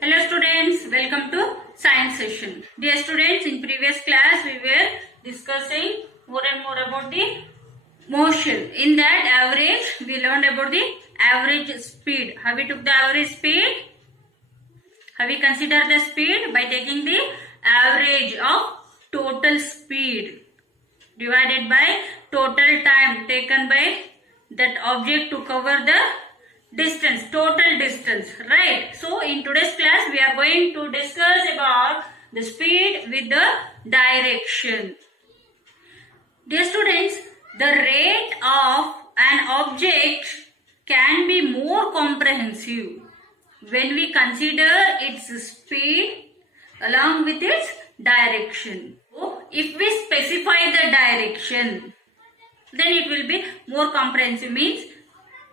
Hello students, welcome to science session. Dear students, in previous class we were discussing more and more about the motion. In that average, we learned about the average speed. Have we took the average speed? Have we considered the speed by taking the average of total speed divided by total time taken by that object to cover the distance, total distance, right? So in today's class we are going to discuss about the speed with the direction. Dear students, the rate of an object can be more comprehensive when we consider its speed along with its direction. So if we specify the direction, then it will be more comprehensive, means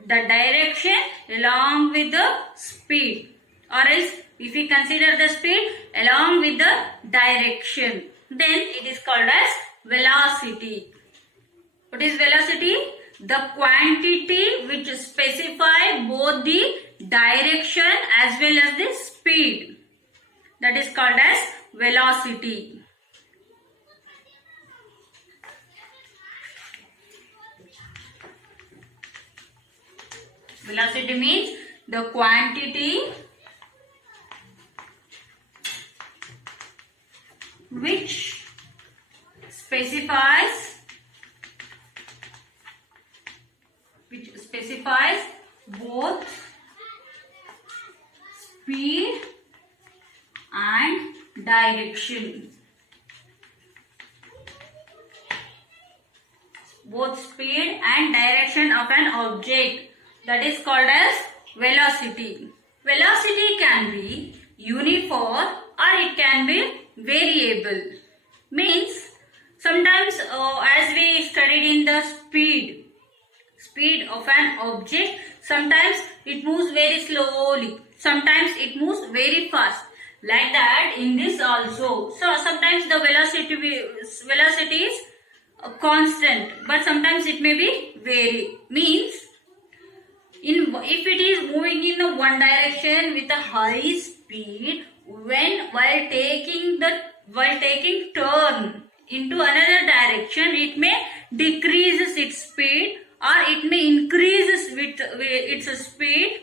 the direction along with the speed, or else if we consider the speed along with the direction, then it is called as velocity. What is velocity? The quantity which specify both the direction as well as the speed, that is called as velocity. Velocity means the quantity which specifies both speed and direction. Both speed and direction of an object, that is called as velocity. Velocity can be uniform or it can be variable. Means sometimes as we studied in the speed of an object, sometimes it moves very slowly, sometimes it moves very fast. Like that in this also. So sometimes the velocity is constant, but sometimes it may be vary. Means if it is moving in one direction with a high speed, while taking turn into another direction, it may decreases its speed or it may increases with its speed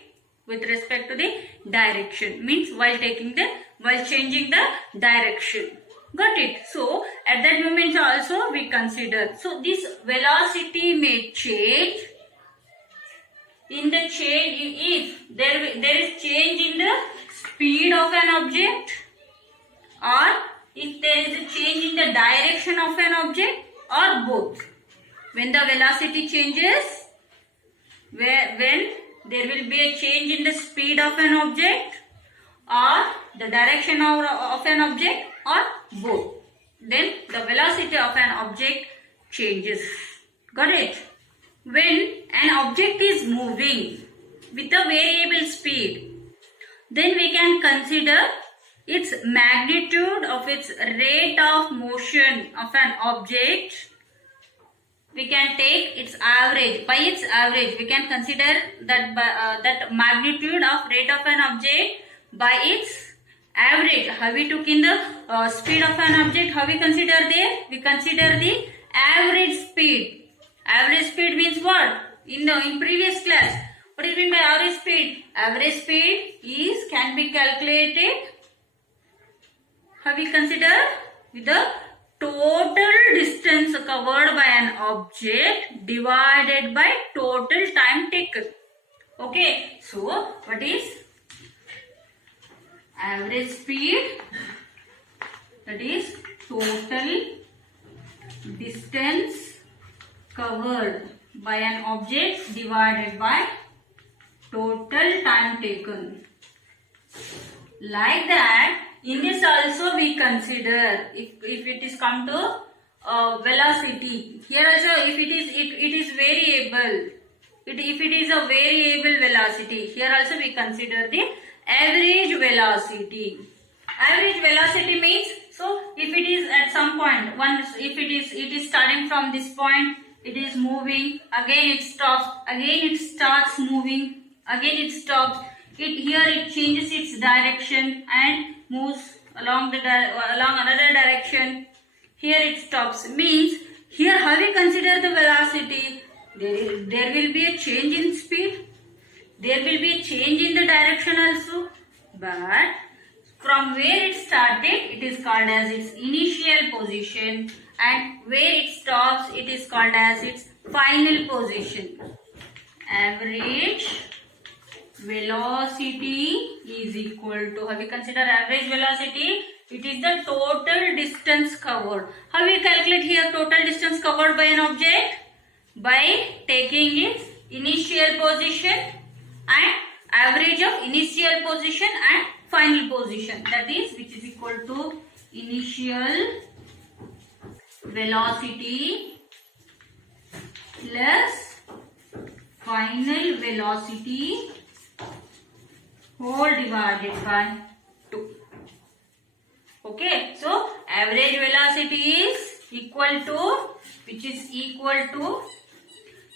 with respect to the direction. Means while changing the direction. Got it? So at that moment also we consider. So this velocity may change. In the change, if there is change in the speed of an object, or if there is a change in the direction of an object, or both. When the velocity changes, when there will be a change in the speed of an object or the direction of an object, or both, then the velocity of an object changes. Got it? When an object is moving with a variable speed, then we can consider its magnitude of its rate of motion of an object. We can take its average. By its average, we can consider that magnitude of rate of an object by its average. How we took in the speed of an object, how we consider there? We consider the average speed. Average speed means what? In previous class, what do you mean by average speed? Average speed can be calculated. How we consider? With the total distance covered by an object divided by total time taken. Okay, so what is average speed? That is total distance covered by an object divided by total time taken. Like that, in this also we consider, if it is come to velocity. Here also if it is variable, if it is a variable velocity, here also we consider the average velocity. Average velocity means, so if it is at some point, if it is starting from this point, it is moving, again it stops, again it starts moving, again it stops. it changes its direction and moves along along another direction. Here it stops. Means here how we consider the velocity? There will be a change in speed. There will be a change in the direction also. But from where it started, it is called as its initial position, and where it stops, it is called as its final position. Average velocity is equal to, how we consider average velocity? It is the total distance covered. How we calculate here total distance covered by an object? By taking its initial position and average of initial position and final position, that is, which is equal to initial velocity plus final velocity whole divided by 2. Okay, so average velocity is equal to, which is equal to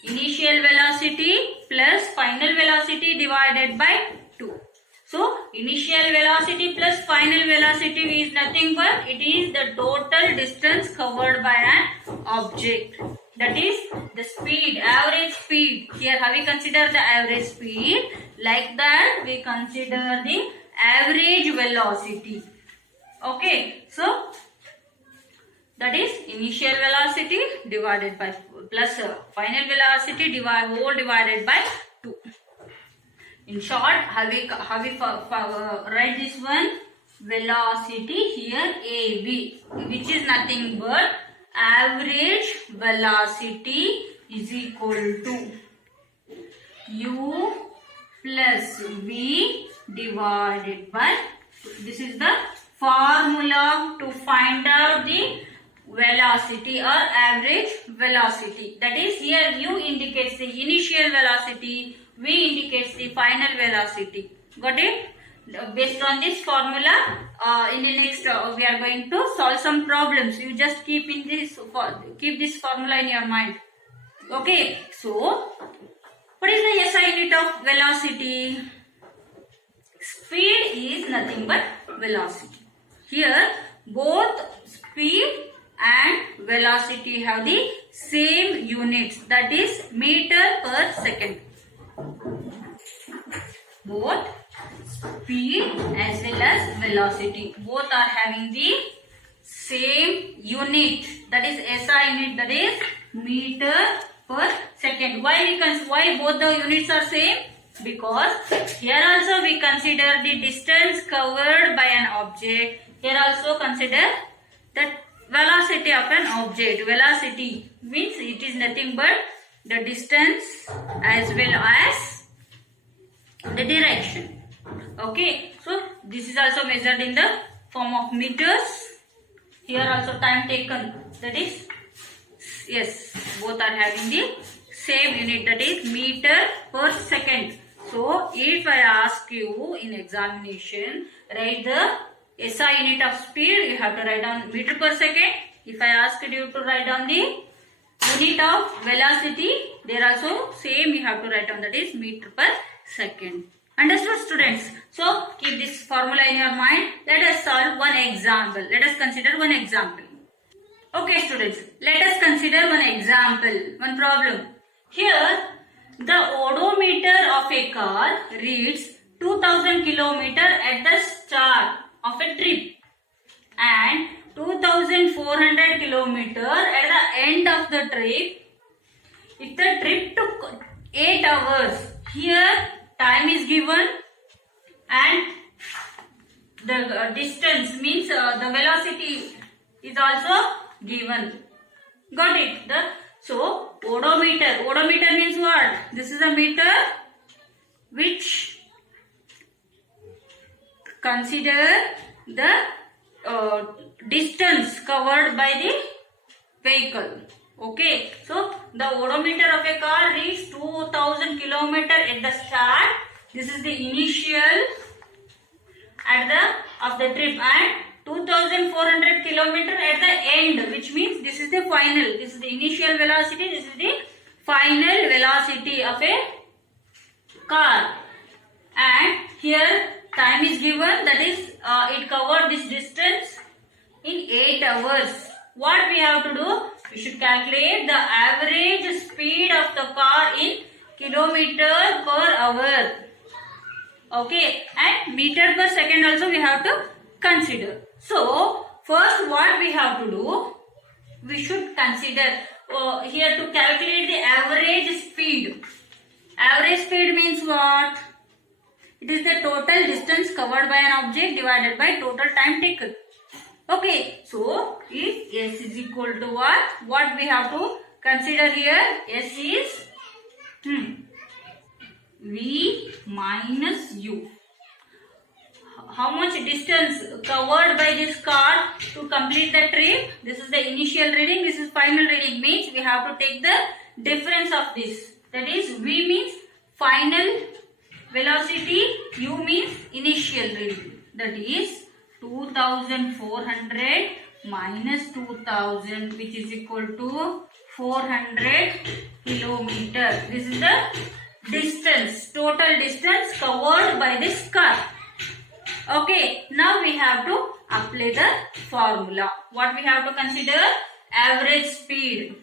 initial velocity plus final velocity divided by 2. So initial velocity plus final velocity is nothing but it is the total distance covered by an object. That is the speed, average speed. Here how we consider the average speed? Like that we consider the average velocity. Okay, so that is initial velocity divided by plus final velocity whole divided by 2. In short, how we write this one? Velocity here AB, which is nothing but average velocity is equal to U plus V divided by 2. This is the formula to find out the velocity or average velocity. That is, here U indicates the initial velocity, V indicates the final velocity. Got it? Based on this formula, in the next we are going to solve some problems. You just keep this formula in your mind. Okay. So, what is the SI unit of velocity? Speed is nothing but velocity. Here, both speed and velocity have the same units, that is meter per second. Both speed as well as velocity, both are having the same unit, that is SI unit, that is meter per second. Why both the units are same? Because here also we consider the distance covered by an object. Here also consider the velocity of an object. Velocity means it is nothing but the distance as well as the direction. Okay, so this is also measured in the form of meters. Here also time taken, that is, yes, both are having the same unit, that is meter per second. So if I ask you in examination, write the SI unit of speed, you have to write down meter per second. If I asked you to write down the unit of velocity, there also same you have to write down, that is meter per second. Understood, students? So keep this formula in your mind. Let us solve one example. Let us consider one example. Okay, students, let us consider one example, one problem. Here, the odometer of a car reads 2000 km at the start of a trip and 2400 km at the end of the trip. If the trip took 8 hours, here time is given and the distance means the velocity is also given. Got it? So odometer means what? This is a meter which consider the distance covered by the vehicle. Okay, so the odometer of a car reads 2000 km at the start. This is the initial of the trip, and 2400 km at the end, which means this is the final. This is the initial velocity. This is the final velocity of a car. And Here time is given, that is it covered this distance in 8 hours. What we have to do? We should calculate the average speed of the car in kilometer per hour. Okay, and meter per second also we have to consider. So first what we have to do? We should consider here to calculate the average speed. Average speed means what? It is the total distance covered by an object divided by total time taken. Okay, so if S is equal to what? What we have to consider here? S is V minus U. How much distance covered by this car to complete the trip? This is the initial reading, this is final reading, means we have to take the difference of this. That is V means final velocity, U means initial reading. That is 2400 minus 2000, which is equal to 400 kilometer. This is the distance, total distance covered by this car. Okay, now we have to apply the formula. What we have to consider? Average speed.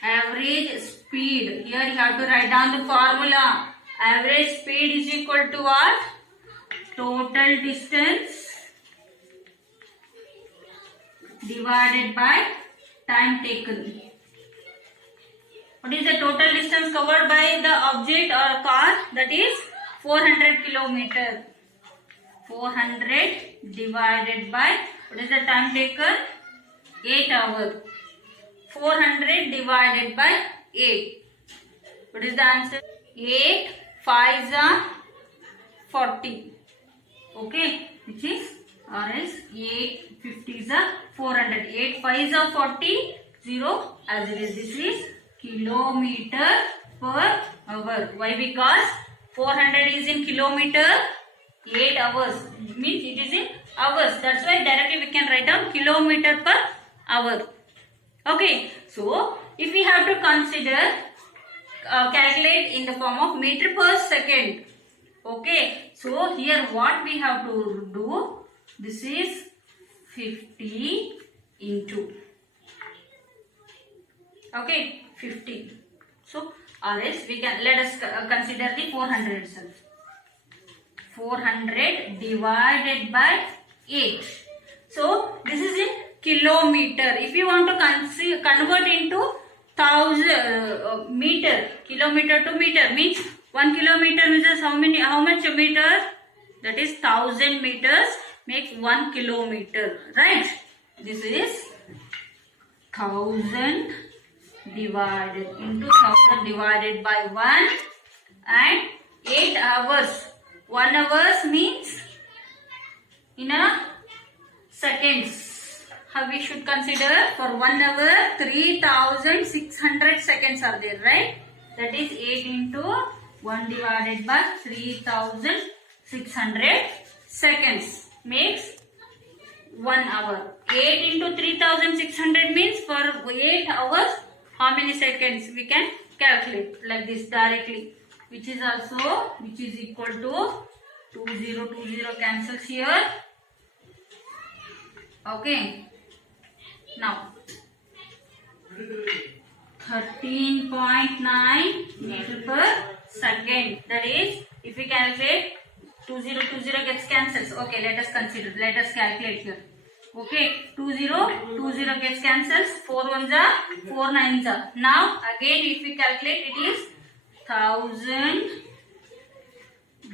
Average speed. Here you have to write down the formula. Average speed is equal to what? Total distance divided by time taken. What is the total distance covered by the object or car? That is 400 kilometer. 400 divided by, what is the time taken? 8 hours. 400 divided by 8. What is the answer? 8 5s are 40. Okay, which is, or else 8 50s are 400. 8 5s are 40. 0 as it is. This is kilometer per hour. Why? Because 400 is in kilometer, 8 hours means it is in hours. That's why directly we can write down kilometer per hour. Okay, so if we have to consider calculate in the form of meter per second. Okay, so here what we have to do? This is 50 into. Okay, 50. So or else we can, let us consider the 400 itself. 400 divided by 8. So this is in kilometer. If you want to convert into 1000 meter, kilometer to meter means 1 kilometer means how much meter? That is 1000 meters makes 1 kilometer, right? This is 1000 divided into 1000 divided by 1 and 8 hours. 1 hours means in a seconds. How we should consider? For 1 hour 3600 seconds are there, right? That is 8 into 1 divided by 3600 seconds makes 1 hour. 8 into 3600 means for 8 hours how many seconds we can calculate like this directly, which is equal to 20 cancels here. Okay, now 13.9 meter per second. That is, if we calculate 20 gets cancels. Okay, let us calculate here. Okay, 20 gets cancels. 4 1s are 4 9s are. Now again if we calculate, it is 1000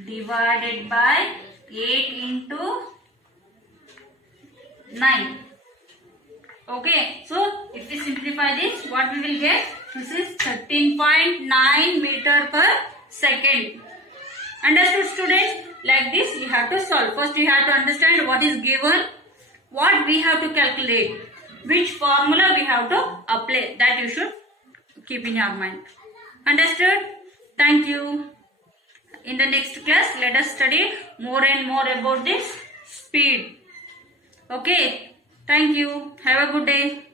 divided by 8 into 9. Okay, so if we simplify this, what we will get? This is 13.9 meter per second. Understood, students? Like this we have to solve. First we have to understand what is given, what we have to calculate, which formula we have to apply. That you should keep in your mind. Understood? Thank you. In the next class, let us study more and more about this speed. Okay. Thank you. Have a good day.